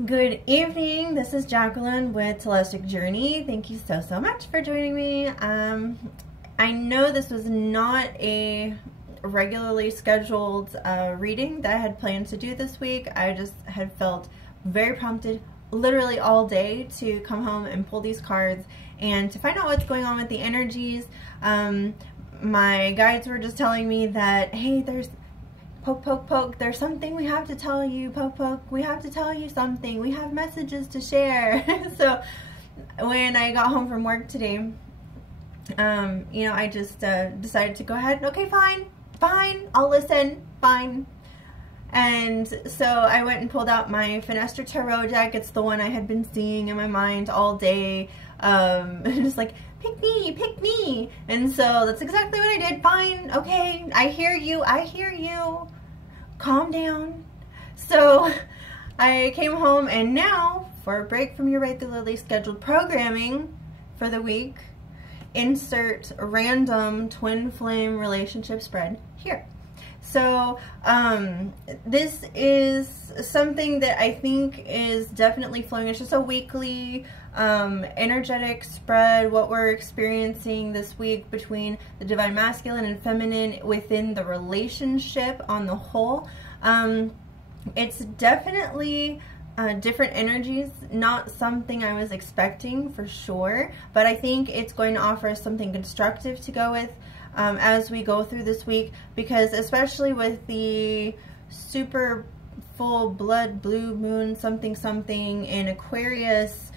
Good evening, this is Jacqueline with Telestiq Journey. Thank you so much for joining me. I know this was not a regularly scheduled reading that I had planned to do this week. I just had felt very prompted literally all day to come home and pull these cards and to find out what's going on with the energies. My guides were just telling me that, hey, there's poke, poke, poke, there's something we have to tell you, poke, poke, we have to tell you something, we have messages to share. So when I got home from work today, you know, I just decided to go ahead, okay, fine, I'll listen, fine. And so I went and pulled out my Fenestra Tarot deck. It's the one I had been seeing in my mind all day, just like, pick me. And so that's exactly what I did. Fine, okay, I hear you. Calm down. So I came home, and now for a break from your regularly scheduled programming for the week, insert random twin flame relationship spread here. So this is something that I think is definitely flowing. It's just a weekly energetic spread, what we're experiencing this week between the divine masculine and feminine within the relationship on the whole. It's definitely different energies, not something I was expecting for sure, but I think it's going to offer us something constructive to go with as we go through this week, because especially with the super full blood blue moon something in Aquarius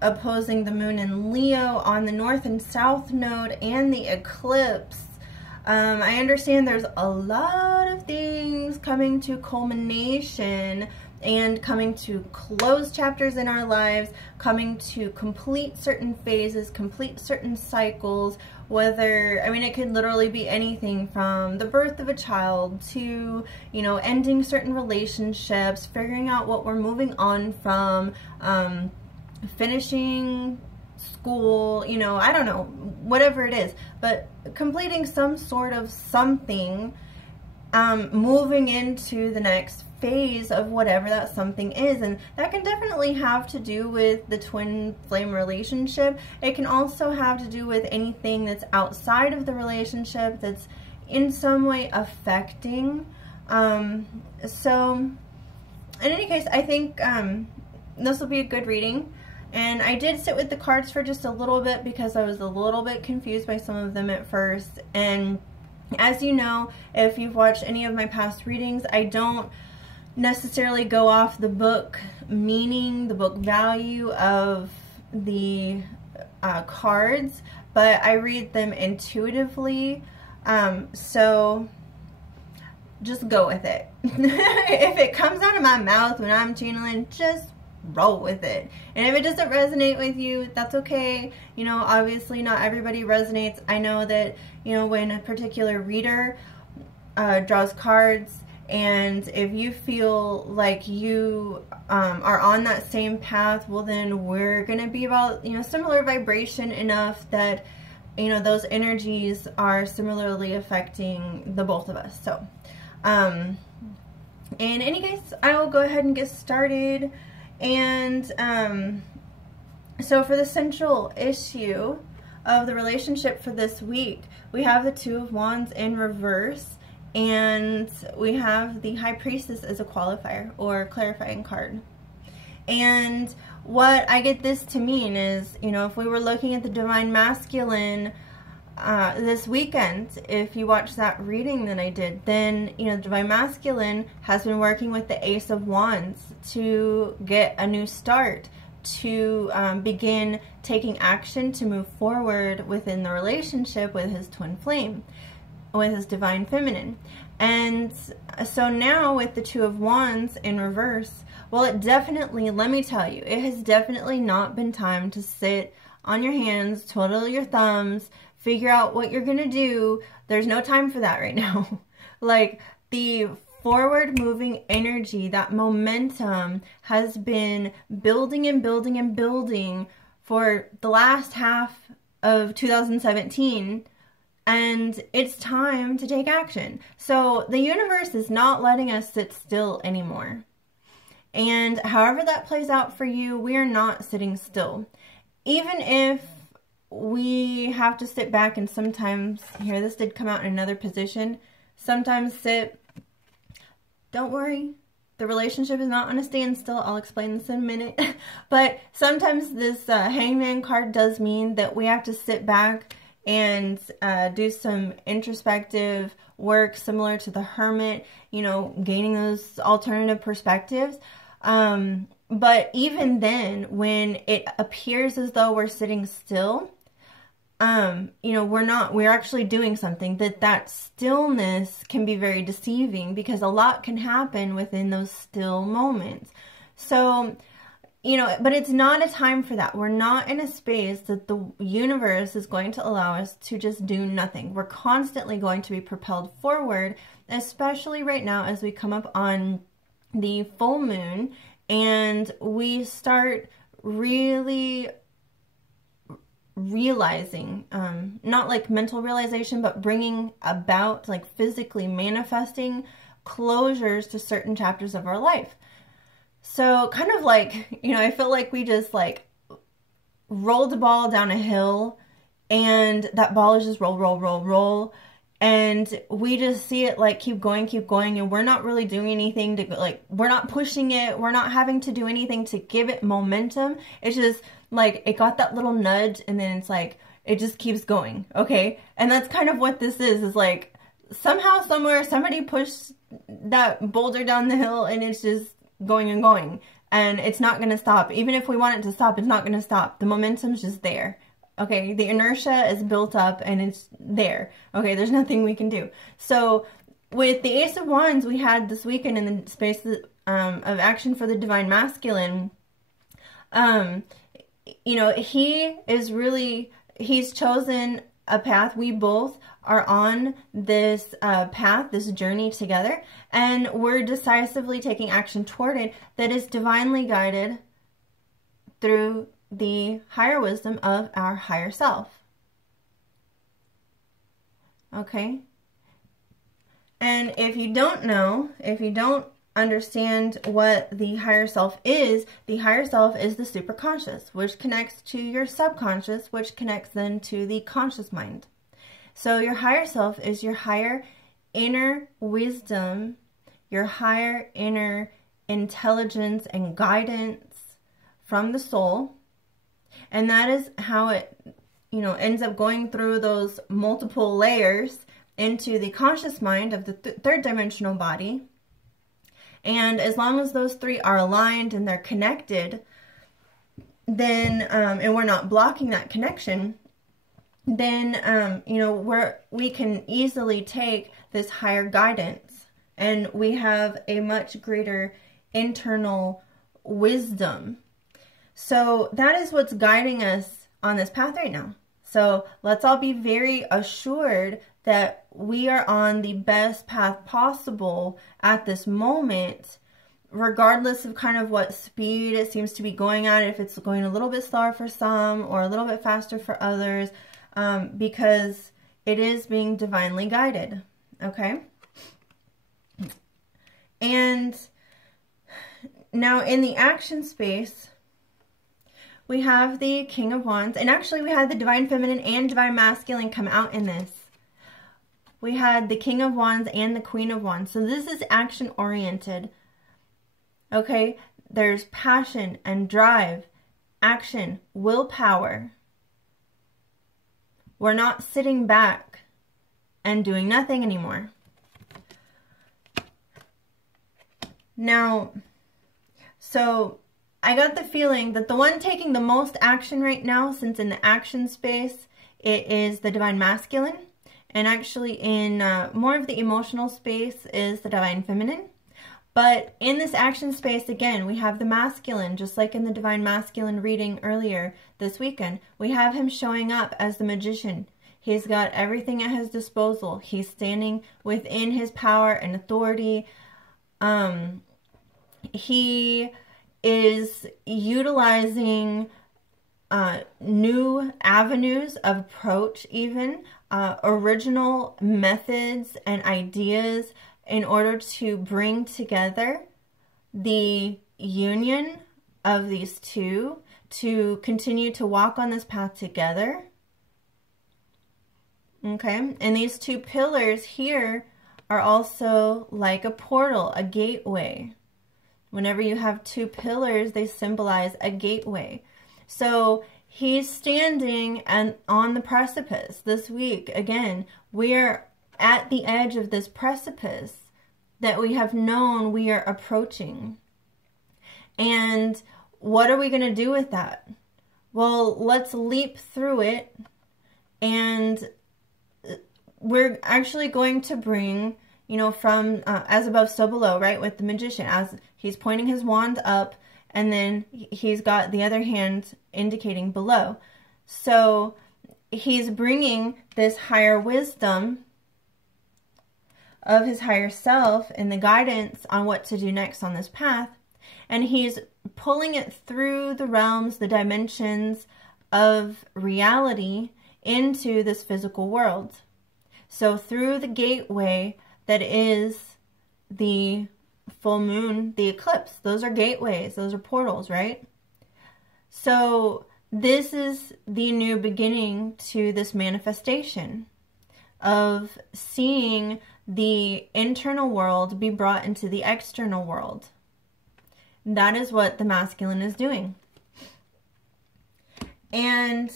opposing the moon in Leo on the north and south node and the eclipse, I understand there's a lot of things coming to culmination and coming to close chapters in our lives, coming to complete certain phases, complete certain cycles, whether, I mean, it could literally be anything from the birth of a child to, you know, ending certain relationships, figuring out what we're moving on from, finishing school, you know, I don't know, whatever it is, but completing some sort of something, moving into the next phase of whatever that something is. And that can definitely have to do with the twin flame relationship. It can also have to do with anything that's outside of the relationship that's in some way affecting. So in any case, I think this will be a good reading. And I did sit with the cards for just a little bit because I was a little bit confused by some of them at first. And as you know, if you've watched any of my past readings, I don't necessarily go off the book meaning, the book value of the cards, but I read them intuitively. So just go with it. If it comes out of my mouth when I'm channeling, just roll with it. And if it doesn't resonate with you, that's okay. You know, obviously not everybody resonates. I know that, you know, when a particular reader draws cards, and if you feel like you are on that same path, well then we're going to be about, you know, similar vibration enough that, you know, those energies are similarly affecting the both of us. So in any case, I will go ahead and get started. And so for the central issue of the relationship for this week, we have the Two of Wands in reverse, and we have the High Priestess as a qualifier or clarifying card. And what I get this to mean is, you know, if we were looking at the divine masculine this weekend, if you watch that reading that I did, then, you know, divine masculine has been working with the Ace of Wands to get a new start, to begin taking action to move forward within the relationship with his twin flame, with his divine feminine. And so now with the Two of Wands in reverse, well, it definitely, let me tell you, it has definitely not been time to sit on your hands, twiddle your thumbs, figure out what you're gonna do. There's no time for that right now. Like, the forward moving energy, that momentum has been building and building and building for the last half of 2017, and it's time to take action. So the universe is not letting us sit still anymore. And however that plays out for you, we are not sitting still. Even if we have to sit back and sometimes, here, this did come out in another position, sometimes sit, don't worry, the relationship is not on a standstill. I'll explain this in a minute. But sometimes this Hangman card does mean that we have to sit back and do some introspective work similar to the Hermit, you know, gaining those alternative perspectives. But even then, when it appears as though we're sitting still, you know, we're actually doing something. That stillness can be very deceiving because a lot can happen within those still moments. So, you know, but it's not a time for that. We're not in a space that the universe is going to allow us to just do nothing. We're constantly going to be propelled forward, especially right now as we come up on the full moon and we start really realizing, not like mental realization, but bringing about, like physically manifesting closures to certain chapters of our life. So kind of like, you know, I feel like we just like rolled a ball down a hill and that ball is just roll, roll, roll, roll. And we just see it like keep going, and we're not really doing anything to, like, we're not pushing it. We're not having to do anything to give it momentum. It's just like it got that little nudge and then it's like, it just keeps going. Okay. And that's kind of what this is like somehow, somewhere, somebody pushed that boulder down the hill and it's just going and going. And it's not going to stop. Even if we want it to stop, it's not going to stop. The momentum's just there. Okay, the inertia is built up and it's there. Okay, there's nothing we can do. So with the Ace of Wands we had this weekend in the space of action for the Divine Masculine, you know, he's chosen a path. We both are on this path, this journey together, and we're decisively taking action toward it that is divinely guided through the higher wisdom of our higher self. Okay? And if you don't know, if you don't understand what the higher self is the superconscious, which connects to your subconscious, which connects then to the conscious mind. So your higher self is your higher inner wisdom, your higher inner intelligence and guidance from the soul. And that is how it, you know, ends up going through those multiple layers into the conscious mind of the third dimensional body. And as long as those three are aligned and they're connected, then, and we're not blocking that connection, then, you know, we can easily take this higher guidance and we have a much greater internal wisdom. So that is what's guiding us on this path right now. So let's all be very assured that we are on the best path possible at this moment, regardless of kind of what speed it seems to be going at, if it's going a little bit slower for some or a little bit faster for others, because it is being divinely guided. Okay? And now in the action space, we have the King of Wands, and actually we had the Divine Feminine and Divine Masculine come out in this. We had the King of Wands and the Queen of Wands. So this is action oriented. Okay, there's passion and drive, action, willpower. We're not sitting back and doing nothing anymore. Now, so I got the feeling that the one taking the most action right now, since in the action space, it is the Divine Masculine. And actually in more of the emotional space is the Divine Feminine. But in this action space, again, we have the masculine, just like in the Divine Masculine reading earlier this weekend. We have him showing up as the magician. He's got everything at his disposal. He's standing within his power and authority. He is utilizing new avenues of approach, even original methods and ideas in order to bring together the union of these two to continue to walk on this path together. Okay, and these two pillars here are also like a portal, a gateway. Whenever you have two pillars, they symbolize a gateway. So he's standing on the precipice this week. Again, we're at the edge of this precipice that we have known we are approaching. And what are we going to do with that? Well, let's leap through it, and we're actually going to bring, you know, from as above, so below, right? With the magician, as he's pointing his wand up, and then he's got the other hand indicating below. So he's bringing this higher wisdom of his higher self and the guidance on what to do next on this path. And he's pulling it through the realms, the dimensions of reality into this physical world. So through the gateway that is the full moon, the eclipse, those are gateways, those are portals, right? So this is the new beginning to this manifestation of seeing the internal world be brought into the external world. That is what the masculine is doing. And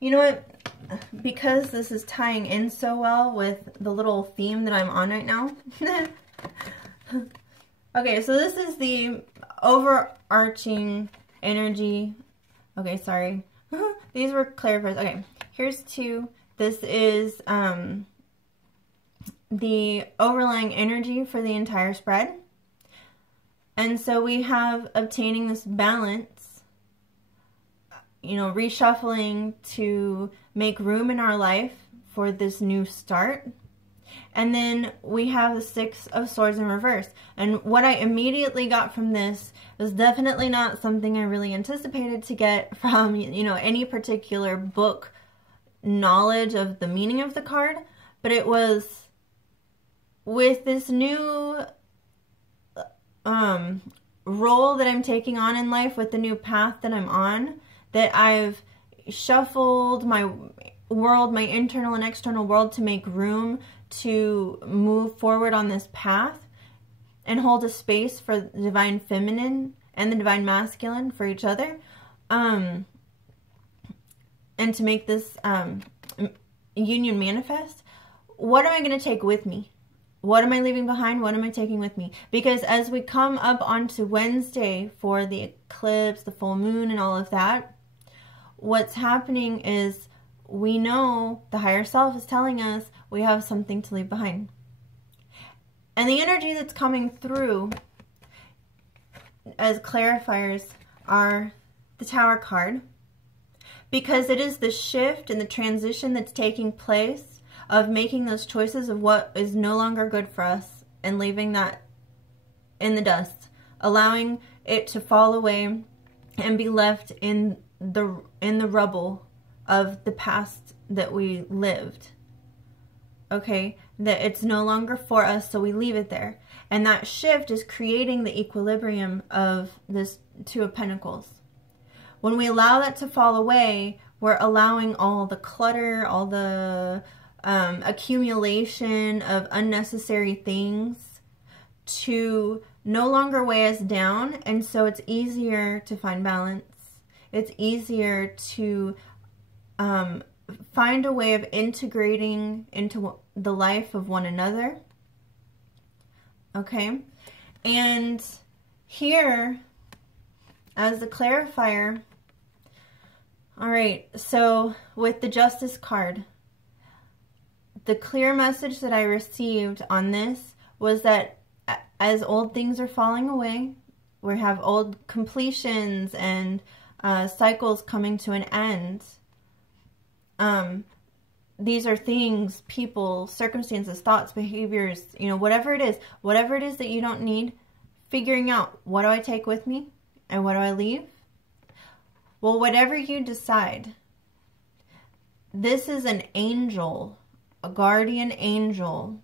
you know what? Because this is tying in so well with the little theme that I'm on right now. Okay, so this is the overarching energy. Okay, sorry. These were clarifiers. Okay, here's two. This is the overlying energy for the entire spread. And so we have obtaining this balance, you know, reshuffling to make room in our life for this new start. And then we have the Six of Swords in reverse. And what I immediately got from this was definitely not something I really anticipated to get from, you know, any particular book knowledge of the meaning of the card, but it was with this new role that I'm taking on in life, with the new path that I'm on, that I've shuffled my world, my internal and external world, to make room to move forward on this path and hold a space for the divine feminine and the divine masculine for each other, and to make this union manifest. What am I going to take with me? What am I leaving behind? What am I taking with me? Because as we come up onto Wednesday for the eclipse, the full moon, and all of that, what's happening is we know the higher self is telling us we have something to leave behind. And the energy that's coming through as clarifiers are the Tower card, because it is the shift and the transition that's taking place of making those choices of what is no longer good for us and leaving that in the dust, allowing it to fall away and be left in the rubble of the past that we lived. Okay, that it's no longer for us, so we leave it there. And that shift is creating the equilibrium of this Two of Pentacles. When we allow that to fall away, we're allowing all the clutter, all the accumulation of unnecessary things to no longer weigh us down. And so it's easier to find balance. It's easier to find a way of integrating into the life of one another. Okay, and here as the clarifier, all right, so with the Justice card, the clear message that I received on this was that as old things are falling away, we have old completions and cycles coming to an end. These are things, people, circumstances, thoughts, behaviors, you know, whatever it is that you don't need, figuring out, what do I take with me and what do I leave? Well, whatever you decide, this is an angel, a guardian angel,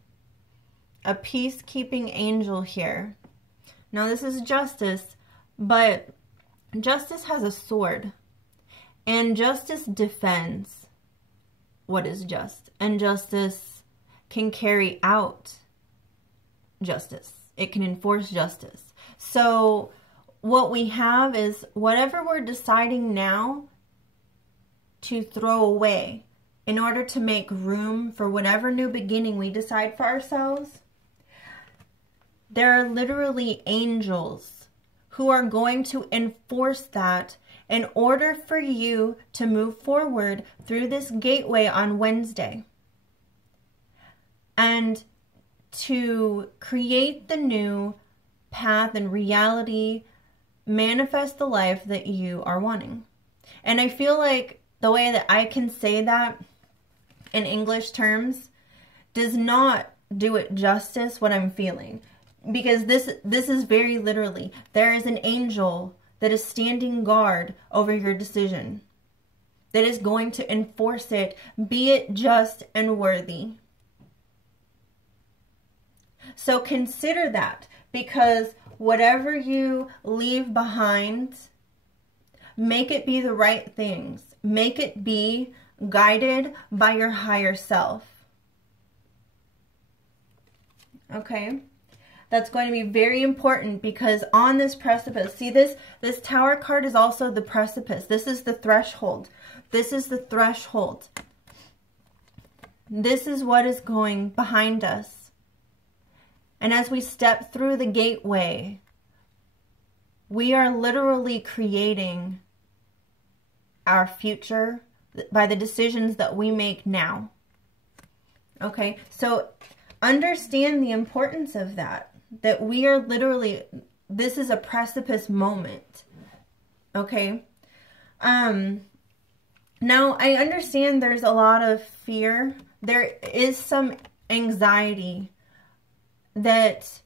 a peacekeeping angel here. Now this is justice, but justice has a sword, and justice defends what is just, and justice can carry out justice. It can enforce justice. So what we have is whatever we're deciding now to throw away in order to make room for whatever new beginning we decide for ourselves, there are literally angels who are going to enforce that in order for you to move forward through this gateway on Wednesday and to create the new path and reality, manifest the life that you are wanting. And I feel like the way that I can say that in English terms does not do it justice what I'm feeling. Because this is very literally, there is an angel that is standing guard over your decision, that is going to enforce it, be it just and worthy. So consider that, because whatever you leave behind, make it be the right things. Make it be guided by your higher self. Okay? That's going to be very important, because on this precipice, see this Tower card is also the precipice. This is the threshold. This is the threshold. This is what is going behind us. And as we step through the gateway, we are literally creating our future by the decisions that we make now. Okay, so understand the importance of that. That we are literally, this is a precipice moment. Okay. Now I understand there's a lot of fear. There is some anxiety that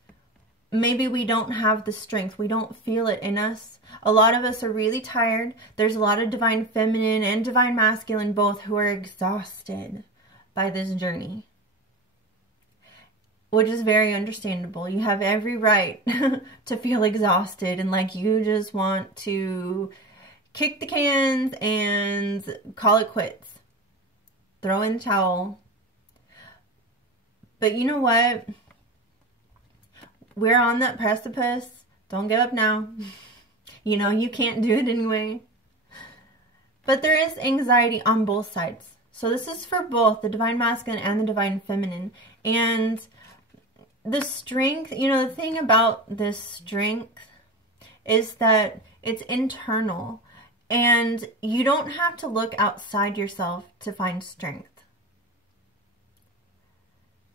maybe we don't have the strength. We don't feel it in us. A lot of us are really tired. There's a lot of divine feminine and divine masculine both who are exhausted by this journey. Which is very understandable. You have every right to feel exhausted and like you just want to kick the cans and call it quits. Throw in the towel. But you know what? We're on that precipice. Don't give up now. You know you can't do it anyway. But there is anxiety on both sides. So this is for both the divine masculine and the divine feminine. And the strength, you know, the thing about this strength is that it's internal, and you don't have to look outside yourself to find strength,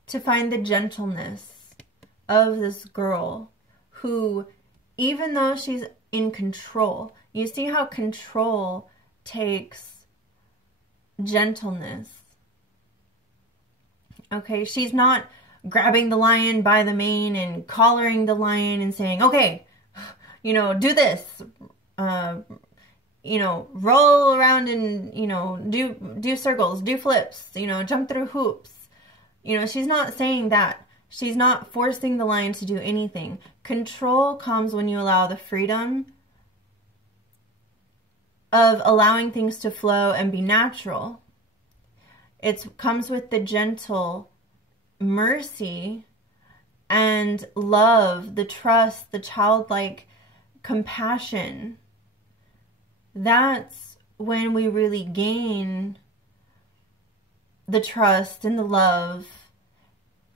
to find the gentleness of this girl who, even though she's in control, you see how control takes gentleness. Okay, she's not grabbing the lion by the mane and collaring the lion and saying, okay, you know, do this, you know, roll around and, you know, do circles, do flips, you know, jump through hoops. You know, she's not saying that. She's not forcing the lion to do anything. Control comes when you allow the freedom of allowing things to flow and be natural. It comes with the gentle mercy and love, the trust, the childlike compassion. That's when we really gain the trust and the love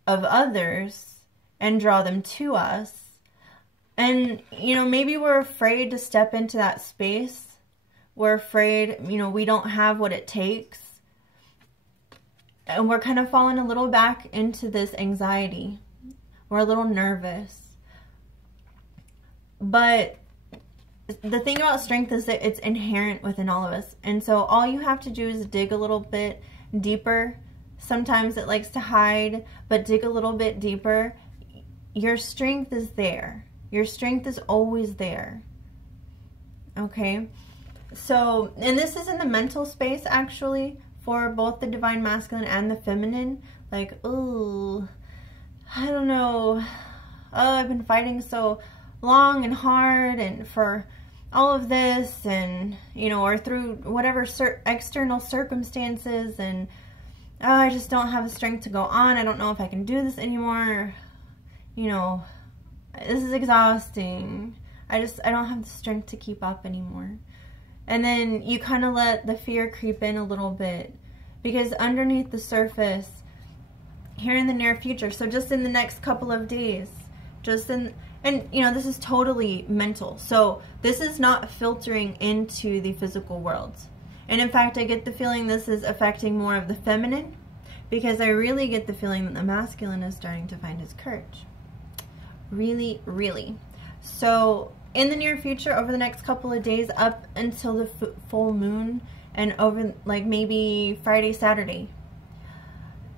of others and draw them to us. And, you know, maybe we're afraid to step into that space. We're afraid, you know, we don't have what it takes. And we're kind of falling a little back into this anxiety. We're a little nervous. But the thing about strength is that it's inherent within all of us. And so all you have to do is dig a little bit deeper. Sometimes it likes to hide, but dig a little bit deeper. Your strength is there. Your strength is always there. Okay? So, and this is in the mental space actually, for both the divine masculine and the feminine. Like, ooh, I don't know, oh, I've been fighting so long and hard and for all of this, and, you know, or through whatever external circumstances, and oh, I just don't have the strength to go on. I don't know if I can do this anymore. You know, this is exhausting. I don't have the strength to keep up anymore. And then you kind of let the fear creep in a little bit, because underneath the surface, here in the near future, so just in the next couple of days, and you know, this is totally mental. So this is not filtering into the physical world. And in fact, I get the feeling this is affecting more of the feminine, because I really get the feeling that the masculine is starting to find his courage. Really, really. So in the near future, over the next couple of days, up until the full moon, and over like maybe Friday, Saturday,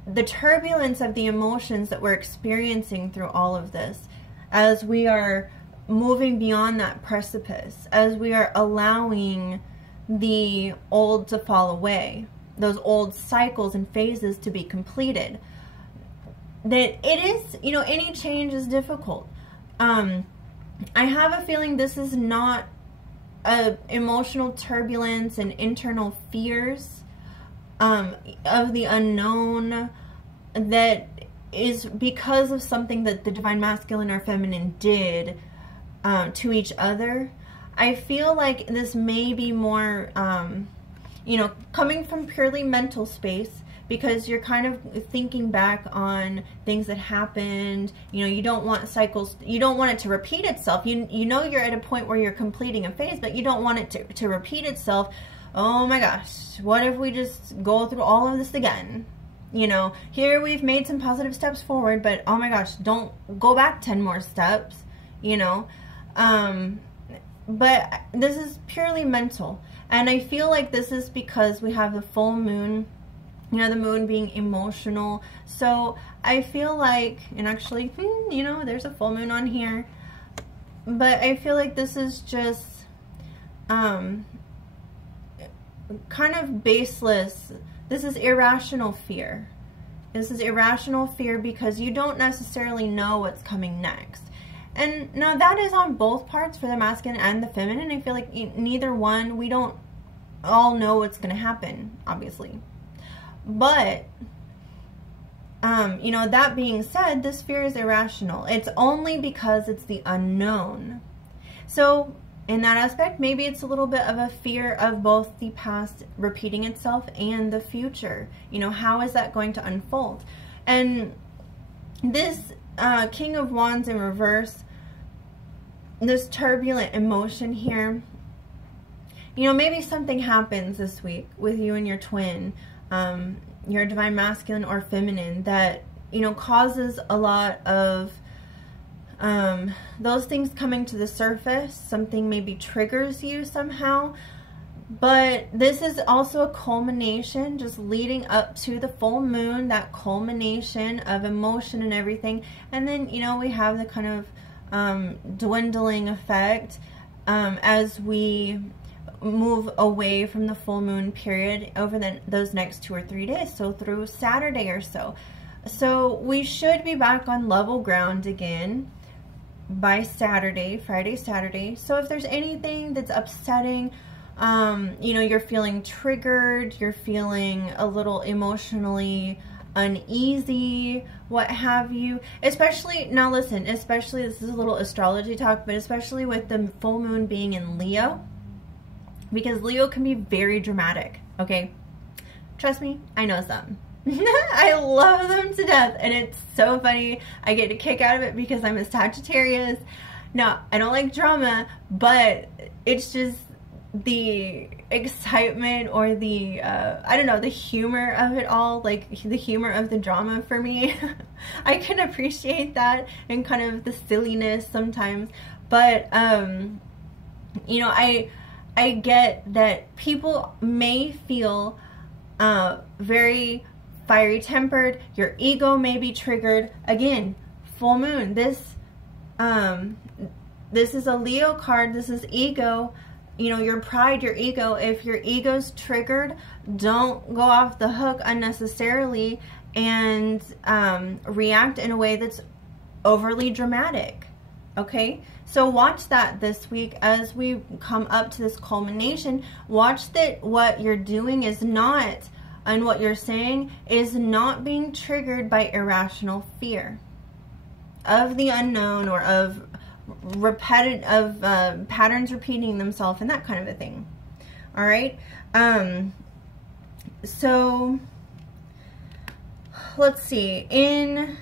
the turbulence of the emotions that we're experiencing through all of this, as we are moving beyond that precipice, as we are allowing the old to fall away, those old cycles and phases to be completed, that it is, you know, any change is difficult. I have a feeling this is not a emotional turbulence and internal fears of the unknown that is because of something that the divine masculine or feminine did to each other. I feel like this may be more, you know, coming from purely mental space, because you're kind of thinking back on things that happened. You know, you don't want cycles, you don't want it to repeat itself. You know you're at a point where you're completing a phase, but you don't want it to repeat itself. Oh my gosh, what if we just go through all of this again? You know, here we've made some positive steps forward, but oh my gosh, don't go back 10 more steps, you know. But this is purely mental. And I feel like this is because we have the full moon, you know, the moon being emotional. So I feel like, and actually, you know, there's a full moon on here. But I feel like this is just kind of baseless. This is irrational fear. This is irrational fear because you don't necessarily know what's coming next. And now that is on both parts, for the masculine and the feminine. I feel like neither one, we don't all know what's going to happen, obviously. But, you know, that being said, this fear is irrational. It's only because it's the unknown. So in that aspect, maybe it's a little bit of a fear of both the past repeating itself and the future. You know, how is that going to unfold? And this King of Wands in reverse, this turbulent emotion here, you know, maybe something happens this week with you and your twin, your divine masculine or feminine, that, you know, causes a lot of those things coming to the surface. Something maybe triggers you somehow. But this is also a culmination, just leading up to the full moon, that culmination of emotion and everything. And then, you know, we have the kind of dwindling effect as we move away from the full moon period over those next 2 or 3 days, so through Saturday or so. So we should be back on level ground again by Saturday, Friday, Saturday. So if there's anything that's upsetting, you know, you're feeling triggered, you're feeling a little emotionally uneasy, what have you, especially, now listen, especially, this is a little astrology talk, but especially with the full moon being in Leo, because Leo can be very dramatic, okay? Trust me, I know some. I love them to death, and it's so funny. I get a kick out of it because I'm a Sagittarius. No, I don't like drama, but it's just the excitement or the, I don't know, the humor of it all, like the humor of the drama for me. I can appreciate that, and kind of the silliness sometimes. But, you know, I get that people may feel very fiery tempered, your ego may be triggered. Again, full moon, this is a Leo card, this is ego, you know, your pride, your ego. If your ego's triggered, don't go off the hook unnecessarily and react in a way that's overly dramatic. Okay, so watch that this week as we come up to this culmination. Watch that what you're doing is not, and what you're saying is not being triggered by irrational fear of the unknown, or of patterns repeating themselves and that kind of a thing. All right. So let's see, in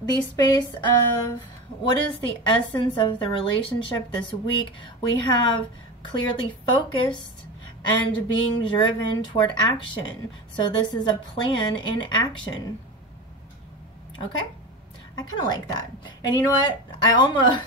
the space of what is the essence of the relationship this week, we have clearly focused and being driven toward action. So this is a plan in action. Okay, I kind of like that. And you know what, I almost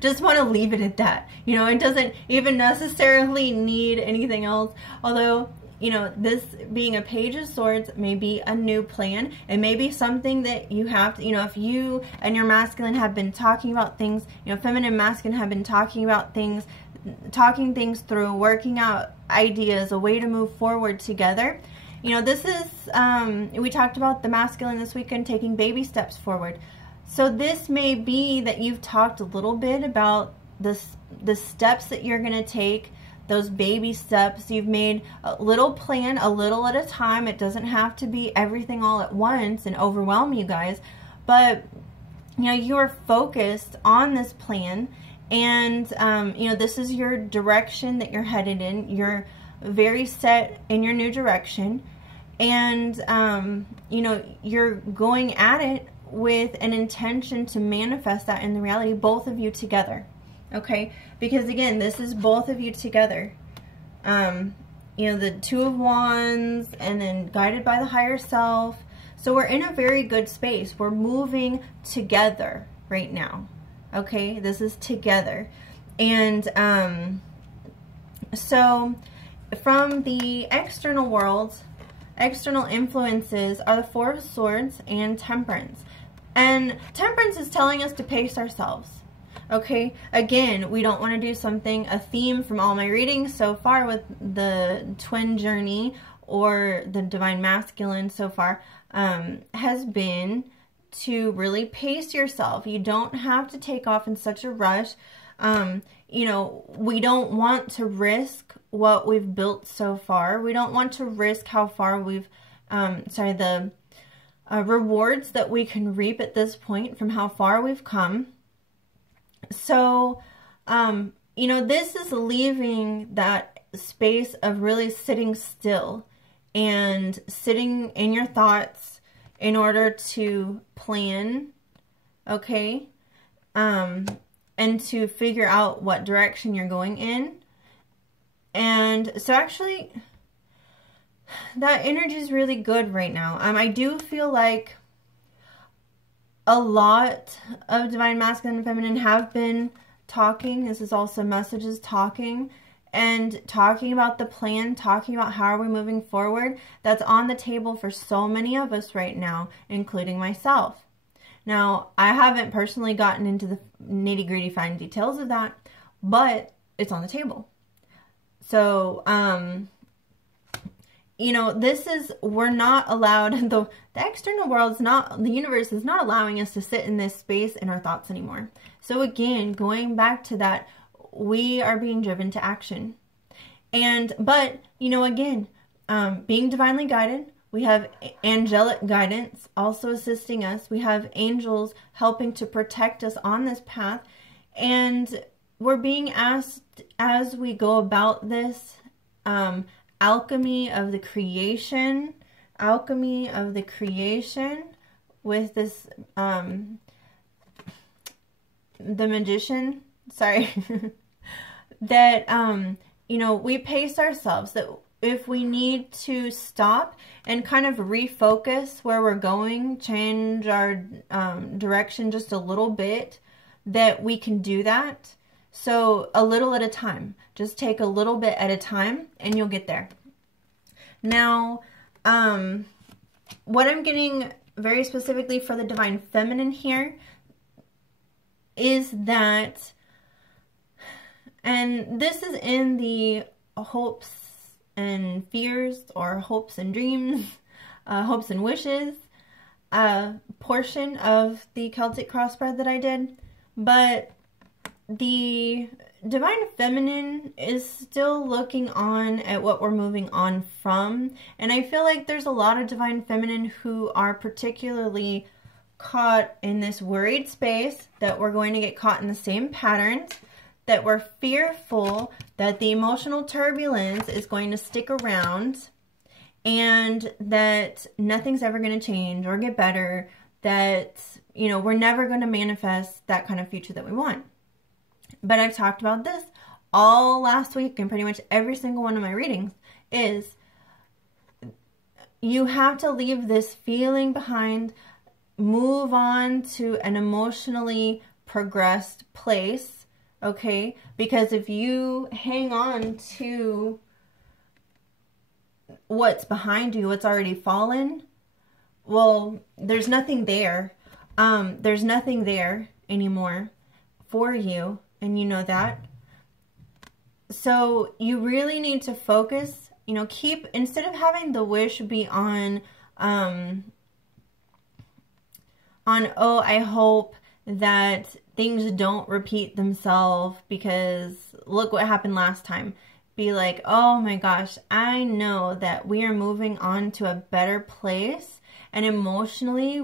just want to leave it at that. You know, it doesn't even necessarily need anything else, although, you know, this being a Page of Swords may be a new plan. It may be something that you have to, you know, if you and your masculine have been talking about things, you know, feminine and masculine have been talking about things, talking things through, working out ideas, a way to move forward together. You know, this is, we talked about the masculine this weekend taking baby steps forward. So this may be that you've talked a little bit about the steps that you're going to take, those baby steps. You've made a little plan, a little at a time. It doesn't have to be everything all at once and overwhelm you guys, but you know, you're focused on this plan, and you know, this is your direction that you're headed in. You're very set in your new direction, and you know, you're going at it with an intention to manifest that in the reality, both of you together. Okay, because again, this is both of you together. You know, the Two of Wands, and then guided by the higher self. So we're in a very good space. We're moving together right now. Okay, this is together. And so from the external world, external influences are the Four of Swords and Temperance. And Temperance is telling us to pace ourselves. Okay, again, we don't want to do something, a theme from all my readings so far with the twin journey or the divine masculine so far has been to really pace yourself. You don't have to take off in such a rush. You know, we don't want to risk what we've built so far. We don't want to risk how far we've, the rewards that we can reap at this point from how far we've come. So, you know, this is leaving that space of really sitting still and sitting in your thoughts in order to plan, okay, and to figure out what direction you're going in. And so actually, that energy is really good right now. I do feel like a lot of divine masculine and feminine have been talking. This is also messages talking and talking about the plan, talking about how are we moving forward. That's on the table for so many of us right now, including myself. Now, I haven't personally gotten into the nitty-gritty fine details of that, but it's on the table. So, you know, this is, we're not allowed, the external world's not, the universe is not allowing us to sit in this space in our thoughts anymore. So again, going back to that, we are being driven to action. But, you know, again, being divinely guided, we have angelic guidance also assisting us. We have angels helping to protect us on this path. And we're being asked as we go about this, alchemy of the creation with this, the magician, sorry, that, you know, we pace ourselves, that if we need to stop and kind of refocus where we're going, change our direction just a little bit, that we can do that. So a little at a time, just take a little bit at a time and you'll get there. Now, what I'm getting very specifically for the divine feminine here is that, and this is in the hopes and fears or hopes and dreams hopes and wishes portion of the Celtic cross spread that I did, but the Divine Feminine is still looking on at what we're moving on from, and I feel like there's a lot of Divine Feminine who are particularly caught in this worried space, that we're going to get caught in the same patterns, that we're fearful that the emotional turbulence is going to stick around, and that nothing's ever going to change or get better, that, you know, we're never going to manifest that kind of future that we want. But I've talked about this all last week and pretty much every single one of my readings, is you have to leave this feeling behind, move on to an emotionally progressed place, okay? Because if you hang on to what's behind you, what's already fallen, well, there's nothing there. There's nothing there anymore for you, and you know that. So you really need to focus, you know, keep, instead of having the wish be on, oh, I hope that things don't repeat themselves because look what happened last time. Be like, oh my gosh, I know that we are moving on to a better place, and emotionally,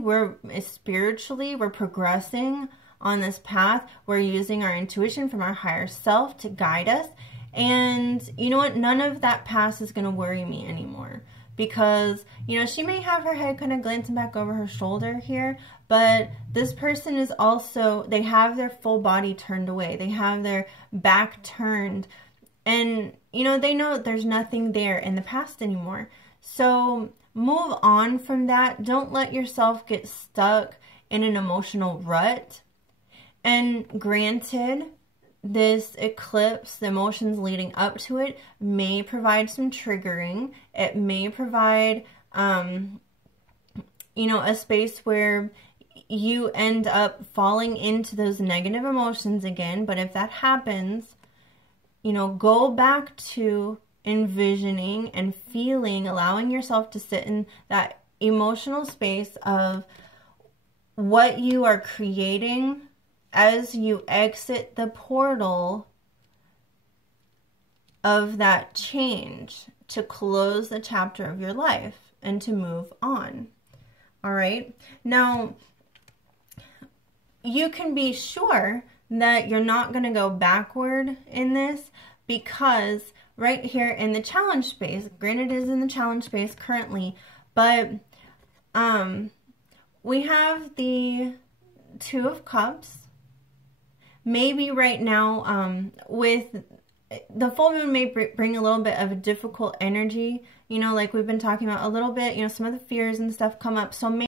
spiritually, we're progressing on this path. We're using our intuition from our higher self to guide us. And you know what? None of that past is going to worry me anymore. Because, you know, she may have her head kind of glancing back over her shoulder here, but this person is also, they have their full body turned away. They have their back turned. And, you know, they know there's nothing there in the past anymore. So move on from that. Don't let yourself get stuck in an emotional rut. And granted, this eclipse, the emotions leading up to it, may provide some triggering. It may provide, you know, a space where you end up falling into those negative emotions again. But if that happens, you know, go back to envisioning and feeling, allowing yourself to sit in that emotional space of what you are creating as you exit the portal of that change, to close the chapter of your life and to move on. All right. Now, you can be sure that you're not going to go backward in this, because right here in the challenge space, granted it is in the challenge space currently, but we have the Two of Cups. Maybe right now, with the full moon may bring a little bit of a difficult energy, you know, like we've been talking about a little bit, you know, some of the fears and stuff come up. So maybe